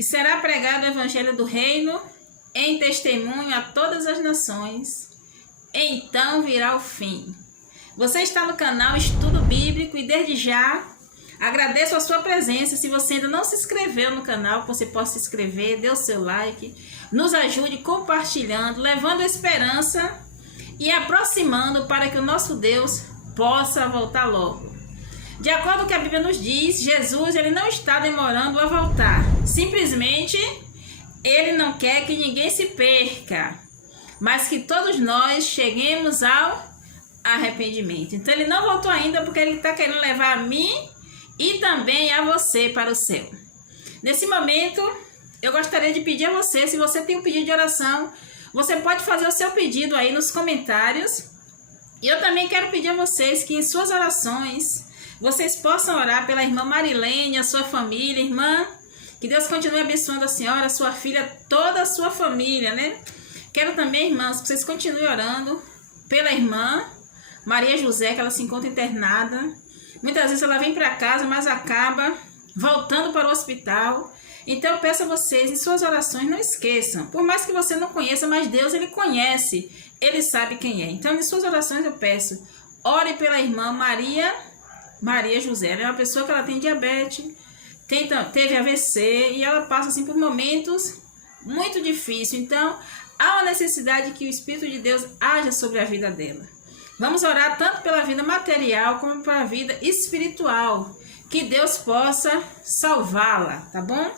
e será pregado o evangelho do reino em testemunho a todas as nações. Então virá o fim. Você está no canal Estudo Bíblico e desde já agradeço a sua presença. Se você ainda não se inscreveu no canal, você pode se inscrever, dê o seu like, nos ajude compartilhando, levando esperança e aproximando para que o nosso Deus possa voltar logo. De acordo com o que a Bíblia nos diz, Jesus ele não está demorando a voltar. Simplesmente, ele não quer que ninguém se perca, mas que todos nós cheguemos ao arrependimento. Então, ele não voltou ainda porque ele está querendo levar a mim e também a você para o céu. Nesse momento, eu gostaria de pedir a você, se você tem um pedido de oração, você pode fazer o seu pedido aí nos comentários. E eu também quero pedir a vocês que em suas orações, vocês possam orar pela irmã Marilene, a sua família. Irmã, que Deus continue abençoando a senhora, a sua filha, toda a sua família, né? Quero também, irmãos, que vocês continuem orando pela irmã Maria José, que ela se encontra internada. Muitas vezes ela vem para casa, mas acaba voltando para o hospital. Então eu peço a vocês, em suas orações, não esqueçam. Por mais que você não conheça, mas Deus, ele conhece. Ele sabe quem é. Então, em suas orações eu peço, ore pela irmã Maria José. Ela é uma pessoa que ela tem diabetes, teve AVC e ela passa assim por momentos muito difíceis. Então, há uma necessidade que o Espírito de Deus haja sobre a vida dela. Vamos orar tanto pela vida material como pela vida espiritual, que Deus possa salvá-la, tá bom?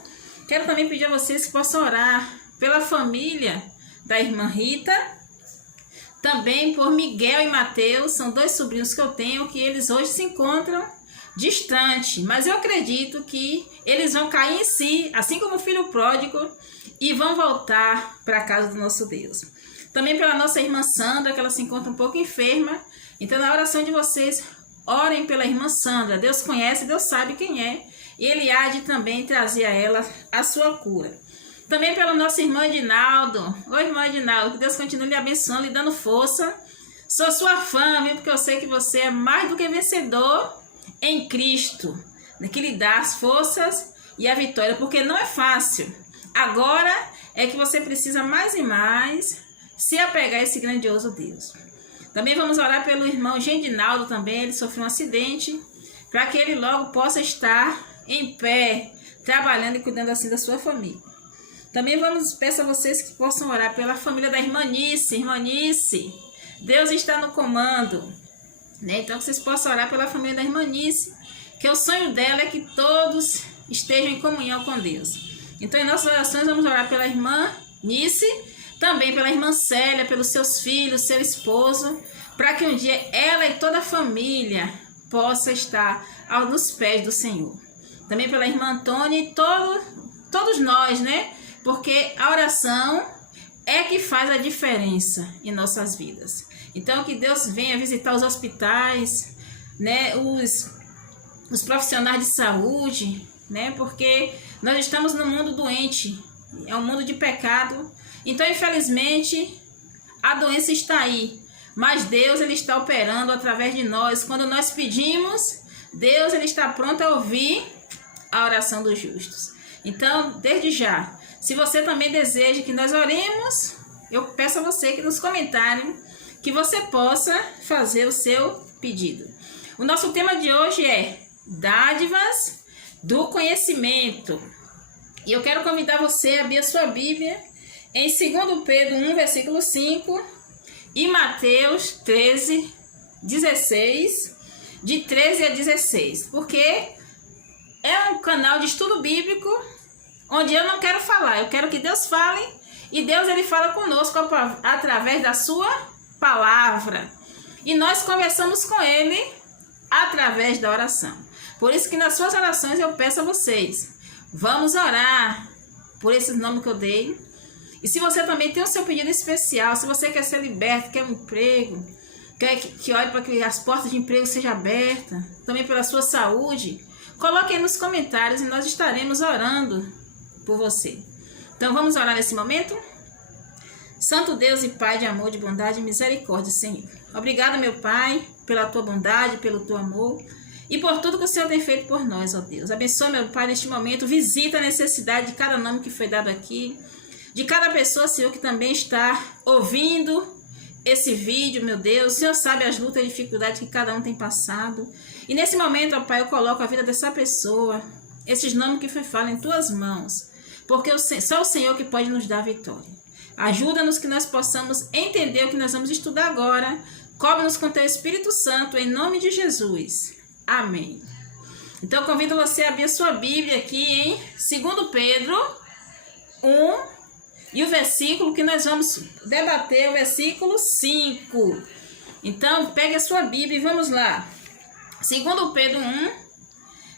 Quero também pedir a vocês que possam orar pela família da irmã Rita, também por Miguel e Mateus, são dois sobrinhos que eu tenho, que eles hoje se encontram distante, mas eu acredito que eles vão cair em si, assim como o filho pródigo, e vão voltar para a casa do nosso Deus. Também pela nossa irmã Sandra, que ela se encontra um pouco enferma. Então, na oração de vocês, orem pela irmã Sandra. Deus conhece, Deus sabe quem é, e Ele há de também trazer a ela a sua cura. Também pela nossa irmã Edinaldo. Oi, irmã Edinaldo, que Deus continue lhe abençoando e dando força. Sou sua fã, viu? Porque eu sei que você é mais do que vencedor em Cristo, que lhe dá as forças e a vitória, porque não é fácil. Agora é que você precisa mais e mais se apegar a esse grandioso Deus. Também vamos orar pelo irmão Gendinaldo também, ele sofreu um acidente, para que ele logo possa estar em pé, trabalhando e cuidando assim da sua família. Também peço a vocês que possam orar pela família da irmã Nice. Irmã Nice, Deus está no comando, né? Então que vocês possam orar pela família da irmã Nice, que o sonho dela é que todos estejam em comunhão com Deus. Então em nossas orações vamos orar pela irmã Nice, também pela irmã Célia, pelos seus filhos, seu esposo, para que um dia ela e toda a família possa estar aos pés do Senhor. Também pela irmã Antônia e todos nós, né? Porque a oração é que faz a diferença em nossas vidas. Então que Deus venha visitar os hospitais, né? Os profissionais de saúde, né? Porque nós estamos num mundo doente, é um mundo de pecado. Então, infelizmente, a doença está aí, mas Deus ele está operando através de nós. Quando nós pedimos, Deus ele está pronto a ouvir a oração dos justos. Então, desde já, se você também deseja que nós oremos, eu peço a você que nos comentários que você possa fazer o seu pedido. O nosso tema de hoje é dádivas do conhecimento. E eu quero convidar você a abrir a sua Bíblia em 2 Pedro 1, versículo 5 e Mateus 13, 16, de 13 a 16. Porque é um canal de estudo bíblico onde eu não quero falar, eu quero que Deus fale e Deus ele fala conosco através da sua palavra. E nós conversamos com Ele através da oração. Por isso que nas suas orações eu peço a vocês, vamos orar por esses nomes que eu dei. E se você também tem o seu pedido especial, se você quer ser liberto, quer um emprego, quer que ore para que as portas de emprego sejam abertas, também pela sua saúde, coloque aí nos comentários e nós estaremos orando por você. Então vamos orar nesse momento? Santo Deus e Pai de amor, de bondade e misericórdia, Senhor. Obrigado, meu Pai, pela tua bondade, pelo teu amor. e por tudo que o Senhor tem feito por nós, ó Deus. Abençoa, meu Pai, neste momento. Visita a necessidade de cada nome que foi dado aqui, de cada pessoa, Senhor, que também está ouvindo esse vídeo, meu Deus. O Senhor sabe as lutas e dificuldades que cada um tem passado. E nesse momento, ó Pai, eu coloco a vida dessa pessoa, esses nomes que foi falado em Tuas mãos, porque só o Senhor que pode nos dar a vitória. Ajuda-nos que nós possamos entender o que nós vamos estudar agora. Cobre-nos com Teu Espírito Santo, em nome de Jesus. Amém. Então, eu convido você a abrir a sua Bíblia aqui em 2 Pedro 1, e o versículo que nós vamos debater é o versículo 5. Então, pegue a sua Bíblia e vamos lá. 2 Pedro 1,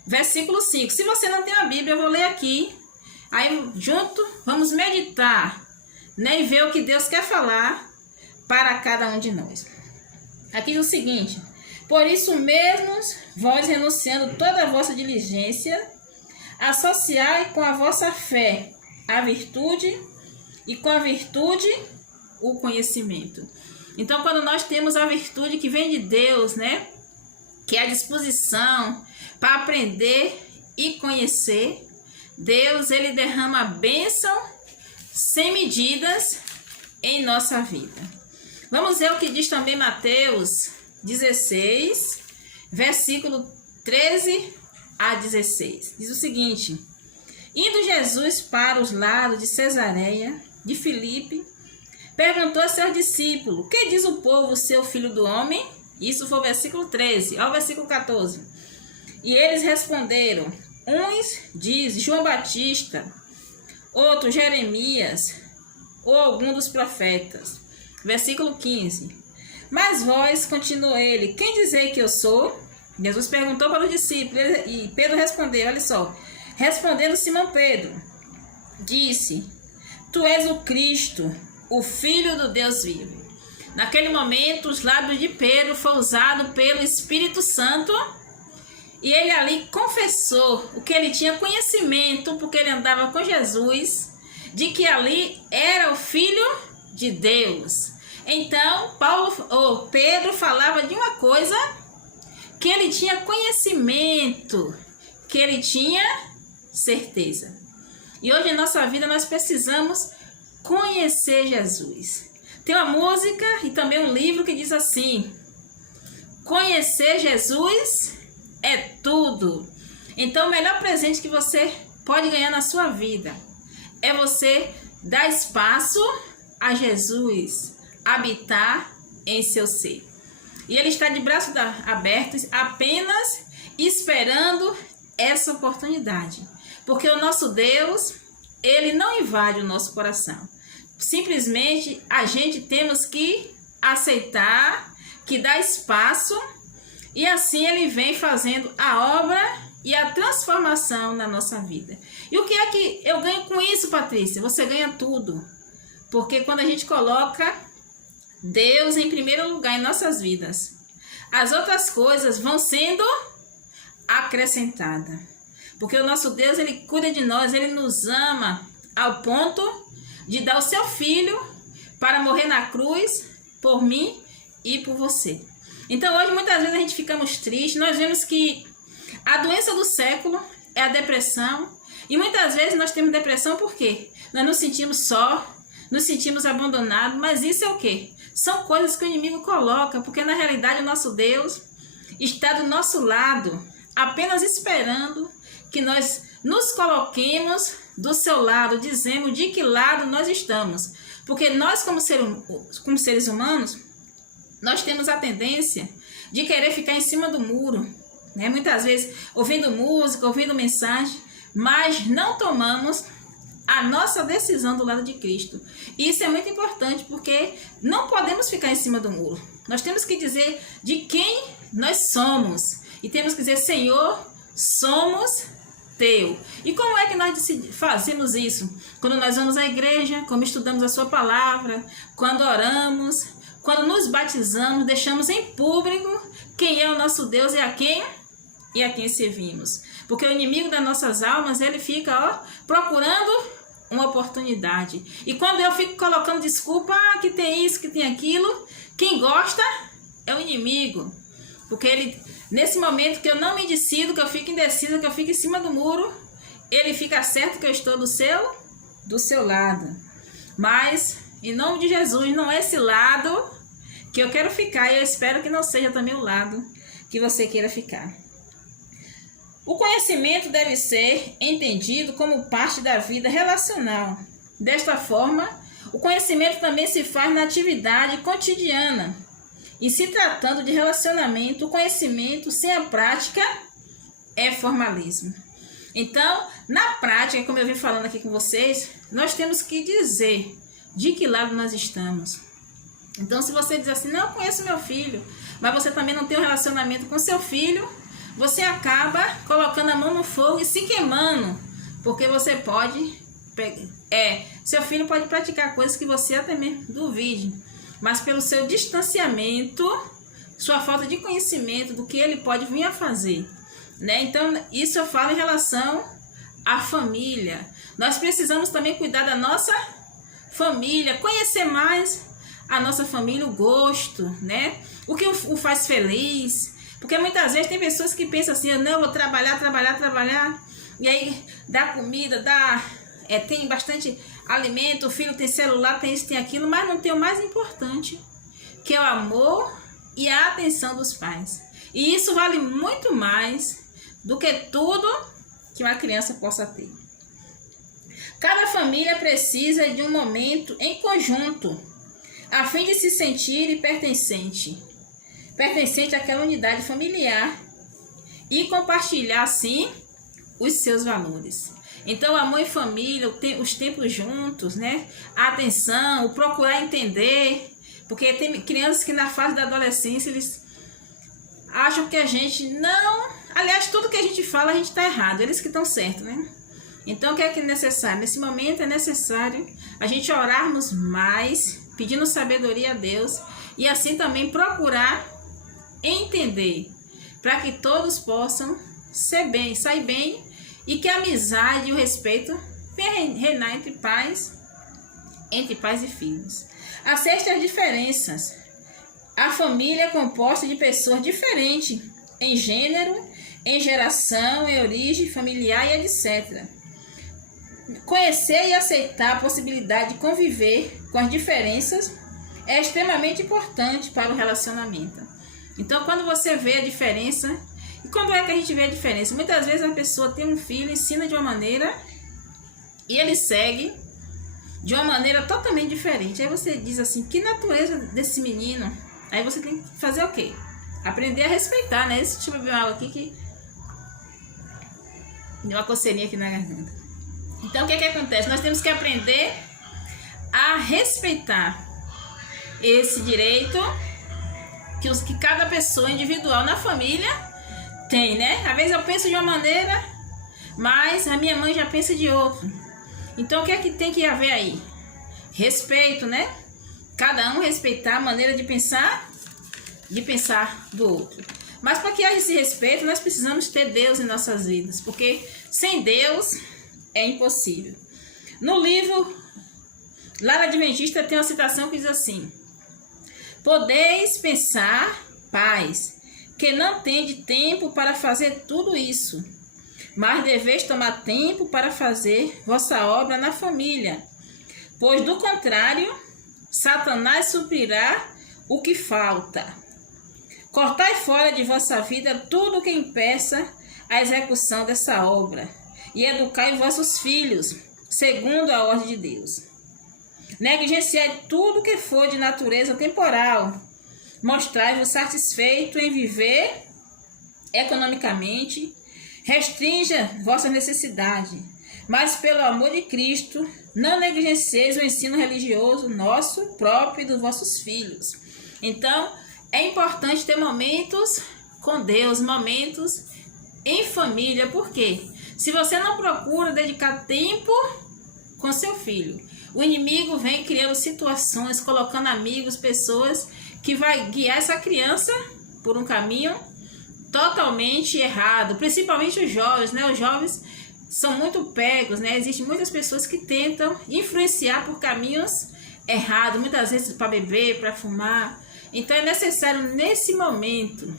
versículo 5. Se você não tem a Bíblia, eu vou ler aqui. Aí, junto, vamos meditar, né, e ver o que Deus quer falar para cada um de nós. Aqui diz o seguinte: por isso mesmo, vós renunciando toda a vossa diligência, associai com a vossa fé a virtude, e com a virtude o conhecimento. Então, quando nós temos a virtude que vem de Deus, né, que é a disposição para aprender e conhecer, Deus, ele derrama a bênção sem medidas em nossa vida. Vamos ver o que diz também Mateus 16, versículo 13 a 16. Diz o seguinte: indo Jesus para os lados de Cesareia de Filipe, perguntou a seus discípulos: que diz o povo ser o filho do homem? Isso foi o versículo 13, ao versículo 14. E eles responderam: uns diz João Batista, outro Jeremias, ou algum dos profetas. Versículo 15. Mas vós, continuou ele, quem dizei que eu sou? Jesus perguntou para os discípulos, e Pedro respondeu, olha só. Respondendo Simão Pedro, disse: tu és o Cristo, o Filho do Deus vivo. Naquele momento, os lábios de Pedro foram usados pelo Espírito Santo, e ele ali confessou o que ele tinha conhecimento, porque ele andava com Jesus, de que ali era o Filho de Deus. Então, Pedro falava de uma coisa que ele tinha conhecimento, que ele tinha certeza. E hoje em nossa vida nós precisamos conhecer Jesus. Tem uma música e também um livro que diz assim: conhecer Jesus é tudo. Então, o melhor presente que você pode ganhar na sua vida é você dar espaço a Jesus habitar em seu ser. E ele está de braços abertos, apenas esperando essa oportunidade. Porque o nosso Deus, ele não invade o nosso coração. Simplesmente a gente temos que aceitar, que dá espaço, e assim ele vem fazendo a obra e a transformação na nossa vida. E o que é que eu ganho com isso, Patrícia? Você ganha tudo. Porque quando a gente coloca Deus em primeiro lugar em nossas vidas, as outras coisas vão sendo acrescentadas. Porque o nosso Deus, ele cuida de nós, ele nos ama ao ponto de dar o seu filho para morrer na cruz por mim e por você. Então hoje muitas vezes a gente ficamos tristes, nós vemos que a doença do século é a depressão, e muitas vezes nós temos depressão porque nós nos sentimos só, nos sentimos abandonados, mas isso é o quê? São coisas que o inimigo coloca, porque na realidade o nosso Deus está do nosso lado, apenas esperando que nós nos coloquemos do seu lado, dizemos de que lado nós estamos. Porque nós, como seres humanos, nós temos a tendência de querer ficar em cima do muro, né? Muitas vezes ouvindo música, ouvindo mensagem, mas não tomamos a nossa decisão do lado de Cristo. E isso é muito importante, porque não podemos ficar em cima do muro. Nós temos que dizer de quem nós somos. E temos que dizer: Senhor, somos teu. E como é que nós fazemos isso? Quando nós vamos à igreja, como estudamos a sua palavra, quando oramos, quando nos batizamos, deixamos em público quem é o nosso Deus e a quem servimos. Porque o inimigo das nossas almas, ele fica procurando uma oportunidade. E quando eu fico colocando desculpa, que tem isso, que tem aquilo, quem gosta é o inimigo. Porque ele, nesse momento que eu não me decido, que eu fico indecisa, que eu fico em cima do muro, ele fica certo que eu estou do seu lado. Mas, em nome de Jesus, não é esse lado que eu quero ficar, e eu espero que não seja também o lado que você queira ficar. O conhecimento deve ser entendido como parte da vida relacional. Desta forma, o conhecimento também se faz na atividade cotidiana. E se tratando de relacionamento, o conhecimento sem a prática é formalismo. Então, na prática, como eu vim falando aqui com vocês, nós temos que dizer de que lado nós estamos. Então, se você diz assim, não, eu conheço meu filho, mas você também não tem um relacionamento com seu filho, você acaba colocando a mão no fogo e se queimando, porque você pode, seu filho pode praticar coisas que você até mesmo duvide, mas pelo seu distanciamento, sua falta de conhecimento do que ele pode vir a fazer, né? Então, isso eu falo em relação à família. Nós precisamos também cuidar da nossa família, conhecer mais a nossa família, o gosto, né? O que o faz feliz. Porque muitas vezes tem pessoas que pensam assim, não, eu vou trabalhar, e aí dá comida, tem bastante alimento, o filho tem celular, tem isso, tem aquilo, mas não tem o mais importante, que é o amor e a atenção dos pais. E isso vale muito mais do que tudo que uma criança possa ter. Cada família precisa de um momento em conjunto, a fim de se sentir pertencente àquela unidade familiar e compartilhar, assim, os seus valores. Então, amor e família, os tempos juntos, né? A atenção, o procurar entender, porque tem crianças que na fase da adolescência, eles acham que a gente não... Aliás, tudo que a gente fala, a gente está errado, eles que estão certos, né? Então, o que é necessário? Nesse momento é necessário a gente orarmos mais, pedindo sabedoria a Deus, e assim também procurar entender, para que todos possam sair bem, e que a amizade e o respeito venham reinar entre pais e filhos. Aceite as diferenças. A família é composta de pessoas diferentes em gênero, em geração, em origem familiar e etc. Conhecer e aceitar a possibilidade de conviver com as diferenças é extremamente importante para o relacionamento. Então, quando você vê a diferença, e quando é que a gente vê a diferença? Muitas vezes a pessoa tem um filho, ensina de uma maneira e ele segue de uma maneira totalmente diferente. Aí você diz assim, que natureza desse menino? Aí você tem que fazer o quê? Aprender a respeitar, né? Esse tipo de aula aqui que deu uma coceirinha aqui na garganta. Então, o que acontece? Nós temos que aprender a respeitar esse direito que cada pessoa individual na família tem, né? Às vezes eu penso de uma maneira, mas a minha mãe já pensa de outra. Então, o que é que tem que haver aí? Respeito, né? Cada um respeitar a maneira de pensar do outro. Mas para que haja esse respeito, nós precisamos ter Deus em nossas vidas, porque sem Deus é impossível. No livro Lar Adventista tem uma citação que diz assim: podeis pensar, pais, que não tendes tempo para fazer tudo isso, mas deveis tomar tempo para fazer vossa obra na família, pois do contrário, Satanás suprirá o que falta. Cortai fora de vossa vida tudo o que impeça a execução dessa obra, e educai vossos filhos, segundo a ordem de Deus. Negligenciai tudo que for de natureza temporal. Mostrai-vos satisfeito em viver economicamente. Restrinja vossa necessidade. Mas pelo amor de Cristo, não negligencieis o ensino religioso nosso próprio e dos vossos filhos. Então, é importante ter momentos com Deus, momentos em família. Por quê? Se você não procura dedicar tempo com seu filho, o inimigo vem criando situações, colocando amigos, pessoas que vai guiar essa criança por um caminho totalmente errado. Principalmente os jovens, né? Os jovens são muito pegos, né? Existem muitas pessoas que tentam influenciar por caminhos errados, muitas vezes para beber, para fumar. Então é necessário nesse momento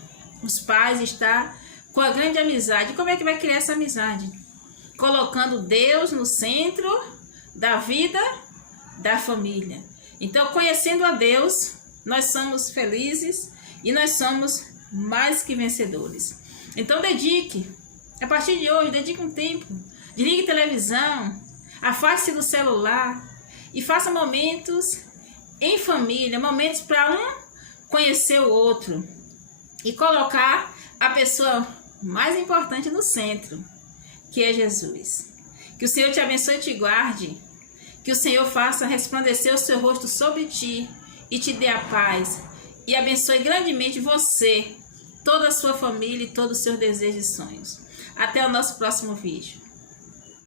os pais estar com a grande amizade. Como é que vai criar essa amizade? Colocando Deus no centro da vida da família. Então, conhecendo a Deus, nós somos felizes e nós somos mais que vencedores. Então, a partir de hoje, dedique um tempo, desligue televisão, afaste-se do celular e faça momentos em família, momentos para um conhecer o outro e colocar a pessoa mais importante no centro, que é Jesus. Que o Senhor te abençoe e te guarde, que o Senhor faça resplandecer o seu rosto sobre ti e te dê a paz, e abençoe grandemente você, toda a sua família e todos os seus desejos e sonhos. Até o nosso próximo vídeo.